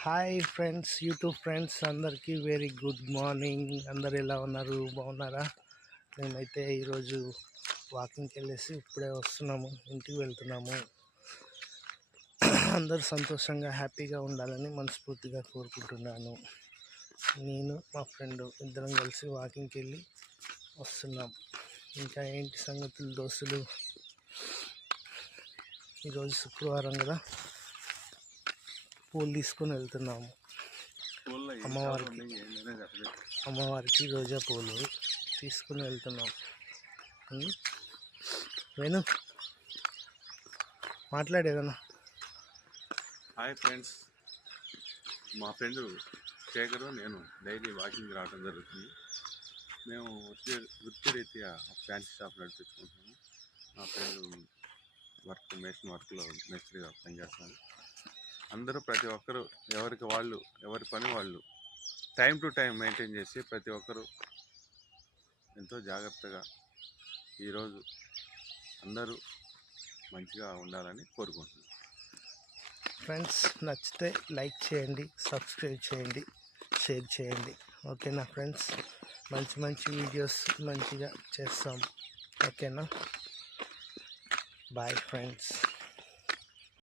Hi friends, YouTube friends అందరికీ very good morning. అందరు ఎలా ఉన్నారు? బాగున్నారా? మేమైతే ఈరోజు వాకింగ్కి వెళ్ళేసి ఇప్పుడే వస్తున్నాము, ఇంటికి వెళ్తున్నాము. అందరూ సంతోషంగా హ్యాపీగా ఉండాలని మనస్ఫూర్తిగా కోరుకుంటున్నాను. నేను మా ఫ్రెండ్ ఇద్దరం కలిసి వాకింగ్కి వెళ్ళి వస్తున్నాం. ఇంకా ఏంటి సంగతులు దోస్తులు? ఈరోజు శుక్రవారం కదా, పూలు తీసుకొని వెళ్తున్నాము అమ్మవారికి రోజా పూలు తీసుకుని వెళ్తున్నాం. వేణు మాట్లాడేదన్నా. హాయ్ ఫ్రెండ్స్, మా ఫ్రెండ్ శేఖరు నేను డైలీ వాకింగ్ రావడం జరుగుతుంది. మేము వృత్తిరీత్యా ఫ్యాన్సీ షాప్ నడిపించుకుంటున్నాము. మా ఫ్రెండ్ మేషన్ వర్క్లో మేస్త్రిగా పనిచేస్తాను. అందరూ ప్రతి ఒక్కరు ఎవరికి వాళ్ళు ఎవరి పని వాళ్ళు టైం టు టైం మెయింటైన్ చేసి ప్రతి ఒక్కరు ఎంతో జాగ్రత్తగా ఈరోజు అందరూ మంచిగా ఉండాలని కోరుకుంటున్నాను. ఫ్రెండ్స్, నచ్చితే లైక్ చేయండి, సబ్స్క్రైబ్ చేయండి, షేర్ చేయండి. ఓకేనా ఫ్రెండ్స్? మంచి మంచి వీడియోస్ మంచిగా చేస్తాం. ఓకేనా? Bye friends.